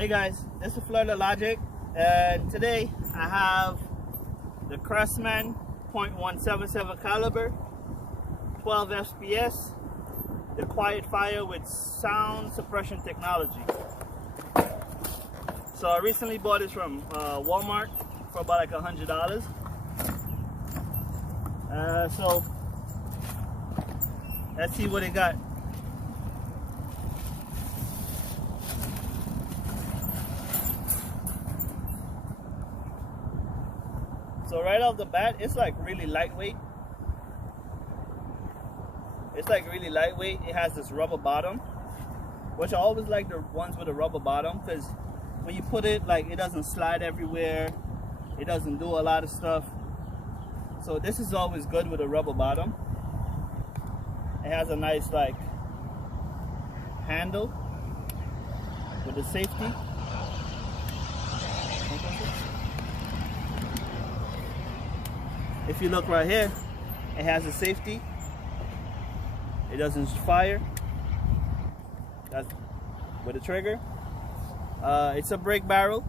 Hey guys, this is Florida Logic, and today I have the Craftsman .177 caliber, 12 FPS, the quiet fire with sound suppression technology. So I recently bought this from Walmart for about like $100. So let's see what it got. So right off the bat, it's like really lightweight. It has this rubber bottom, which I always like the ones with a rubber bottom, because when you put it, like, it doesn't slide everywhere. It doesn't do a lot of stuff. So this is always good with a rubber bottom. It has a nice like handle with the safety. If you look right here, it has a safety. It doesn't fire. That's with a trigger. It's a brake barrel.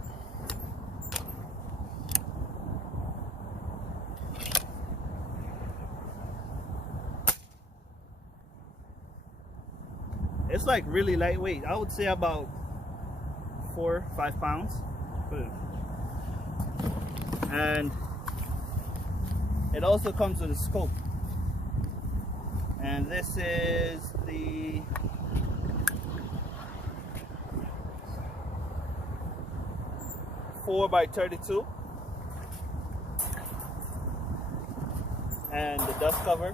It's like really lightweight. I would say about 4 or 5 pounds. And it also comes with a scope, and this is the .4x32, and the dust cover.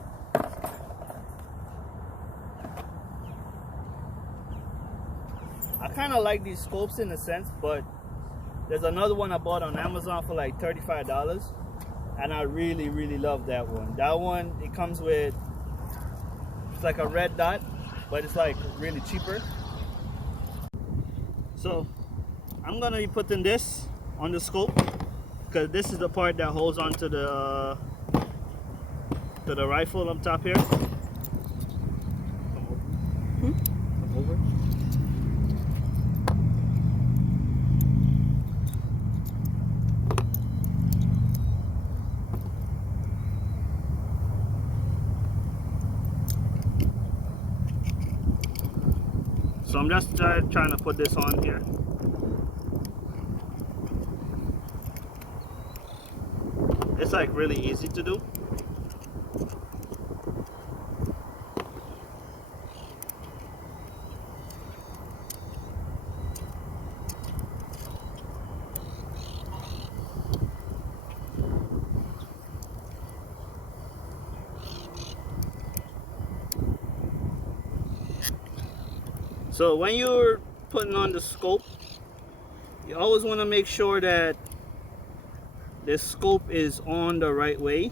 I kind of like these scopes in a sense, but there's another one I bought on Amazon for like $35. And I really love that one. That one, it comes with, it's like a red dot, but it's like really cheaper. So I'm gonna be putting this on the scope, because this is the part that holds on to the rifle up top here. Come over. So I'm just trying to put this on here. It's like really easy to do. So when you're putting on the scope, you always want to make sure that this scope is on the right way.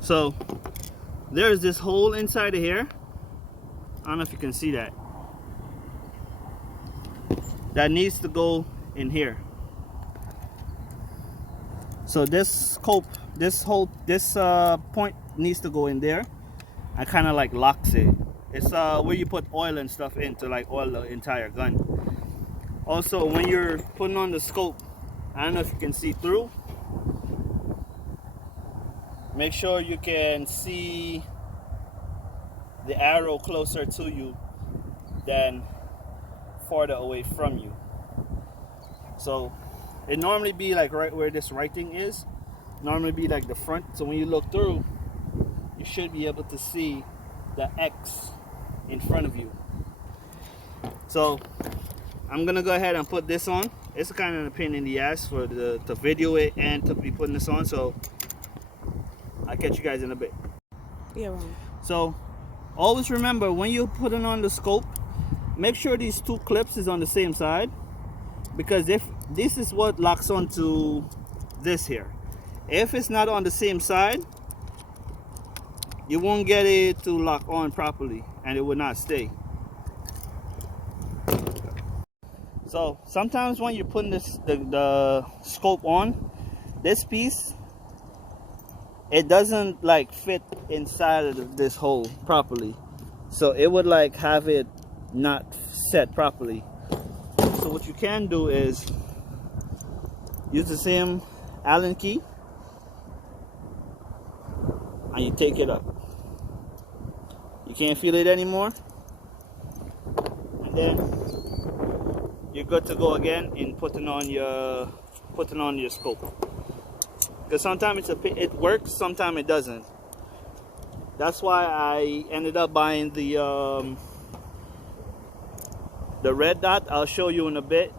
So there's this hole inside of here. I don't know if you can see that. That needs to go in here. So this scope, this point needs to go in there. I kind of like locks it. It's where you put oil and stuff in to like oil the entire gun. Also, when you're putting on the scope, I don't know if you can see through. Make sure you can see the arrow closer to you than farther away from you. So it normally be like right where this writing is. Normally be like the front. So when you look through, you should be able to see the X in front of you. So I'm gonna go ahead and put this on. It's kind of a pain in the ass for to video it and to be putting this on. So I'll catch you guys in a bit. Yeah, right. So always remember, when you're putting on the scope, make sure these 2 clips is on the same side, because if this is what locks onto this here. If it's not on the same side, you won't get it to lock on properly and it will not stay. So sometimes when you're putting the scope on, this piece, it doesn't like fit inside of this hole properly, so it would like have it not set properly. So what you can do is use the same Allen key and you take it up. You can't feel it anymore, and then you're good to go again in putting on your scope. Because sometimes it works, sometimes it doesn't. That's why I ended up buying the red dot. I'll show you in a bit.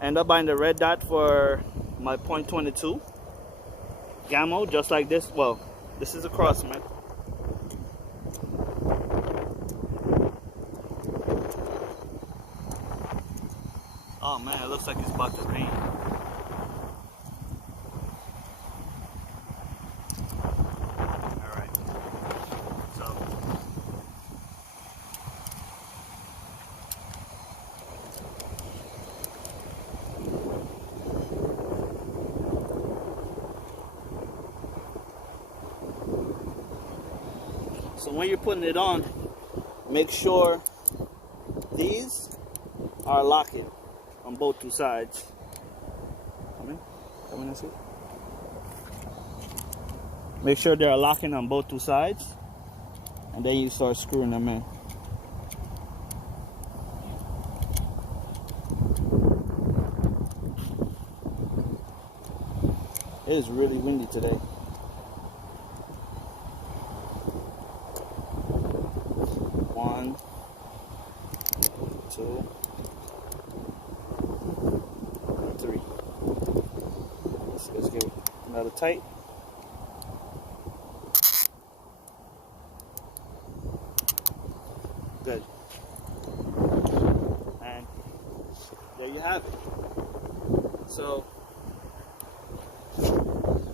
I ended up buying the red dot for my .22 Gamma, just like this. Well, this is a Crossman. Oh man, it looks like it's about to rain. Alright. So when you're putting it on, make sure these are locking on both two sides. Come in and see. Make sure they're locking on both two sides, and then you start screwing them in. It is really windy today. One, two, three. Let's give it another tight. Good. And there you have it. So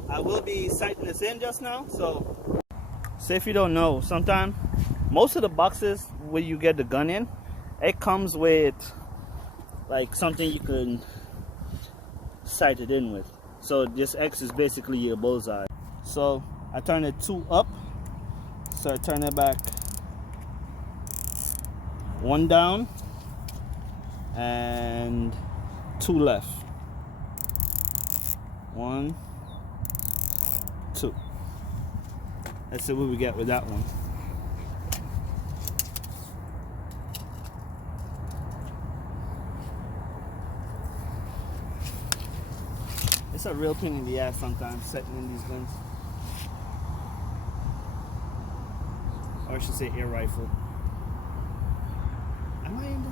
I will be sighting this in just now. So if you don't know, sometimes most of the boxes where you get the gun in, it comes with like something you can sight it in with. So this X is basically your bullseye. So I turn it 2 up, so I turn it back 1 down and 2 left. 1, 2. Let's see what we get with that one. It's a real pain in the ass sometimes setting in these guns. Or I should say air rifle. Am I in the...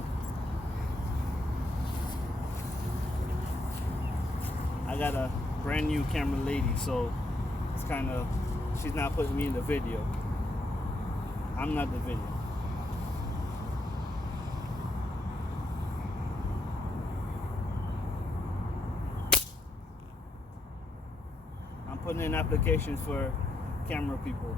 I got a brand new camera lady, so it's kind of... She's not putting me in the video. I'm not the video. I'm putting in applications for camera people.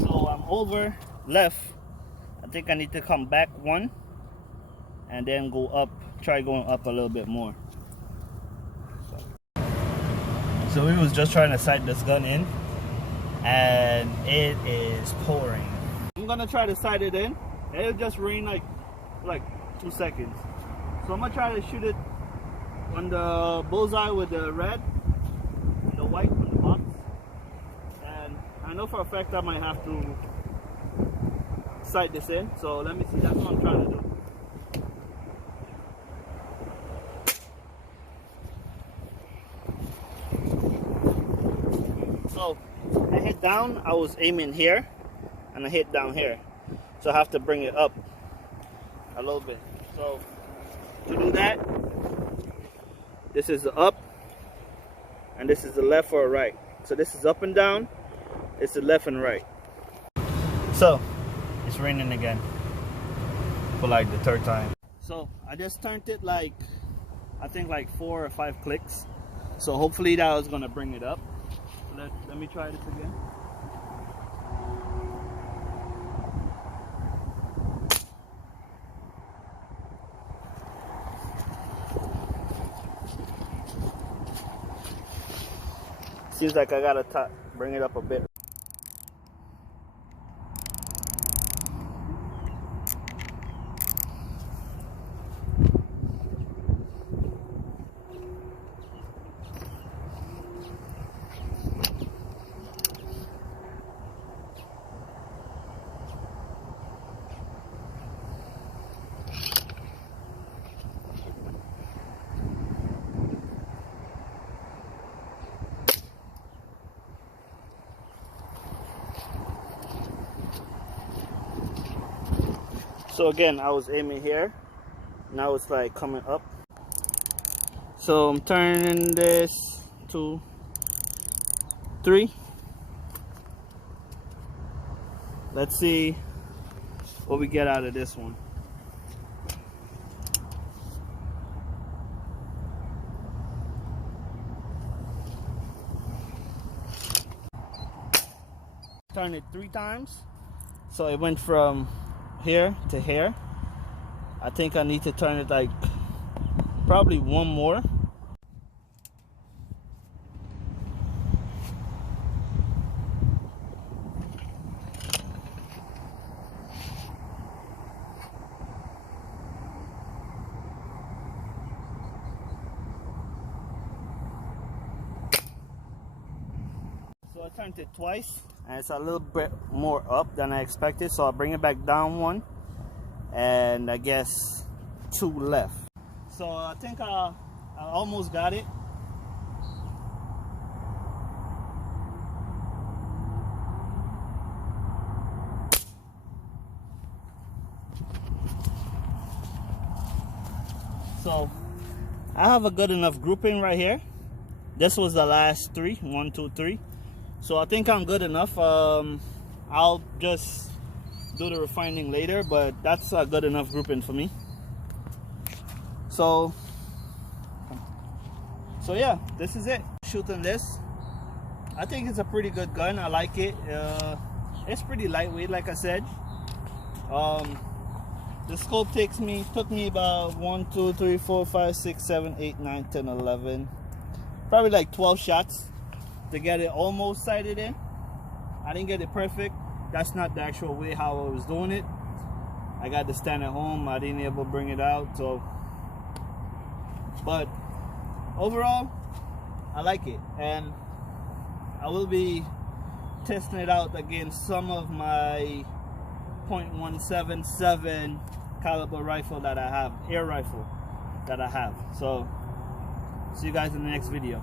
So I'm over left. I think I need to come back 1 and then go up, try going up a little bit more. So we was just trying to sight this gun in, and it is pouring. I'm gonna try to sight it in. It'll just rain like 2 seconds. So I'm gonna try to shoot it on the bullseye with the red and the white on the box. And I know for a fact I might have to sight this in. So let me see, that's what I'm trying to do. So I hit down, I was aiming here, and I hit down here. So I have to bring it up a little bit. So to do that, this is the up, and this is the left or right. So this is up and down, it's the left and right. So it's raining again for like the 3rd time. So I just turned it like, I think like 4 or 5 clicks. So hopefully that was gonna bring it up. Let me try this again. Seems like I gotta bring it up a bit. So again, I was aiming here. Now it's like coming up. So I'm turning this 2, 3. Let's see what we get out of this one. Turn it 3 times. So it went from here to here. I think I need to turn it like probably 1 more. So I turned it twice and it's a little bit more up than I expected, so I'll bring it back down 1, and I guess 2 left. So I think I almost got it. So I have a good enough grouping right here. This was the last 3, 1, 2, 3. So I think I'm good enough. I'll just do the refining later, but that's a good enough grouping for me. So yeah, this is it. Shooting this. I think it's a pretty good gun. I like it. It's pretty lightweight, like I said. The scope took me about 1, 2, 3, 4, 5, 6, 7, 8, 9, 10, 11, probably like 12 shots to get it almost sighted in. I didn't get it perfect. That's not the actual way how I was doing it. I got to stand at home. I didn't able to bring it out. So, but overall, I like it, and I will be testing it out against some of my .177 caliber rifle that I have, air rifle that I have. So see you guys in the next video.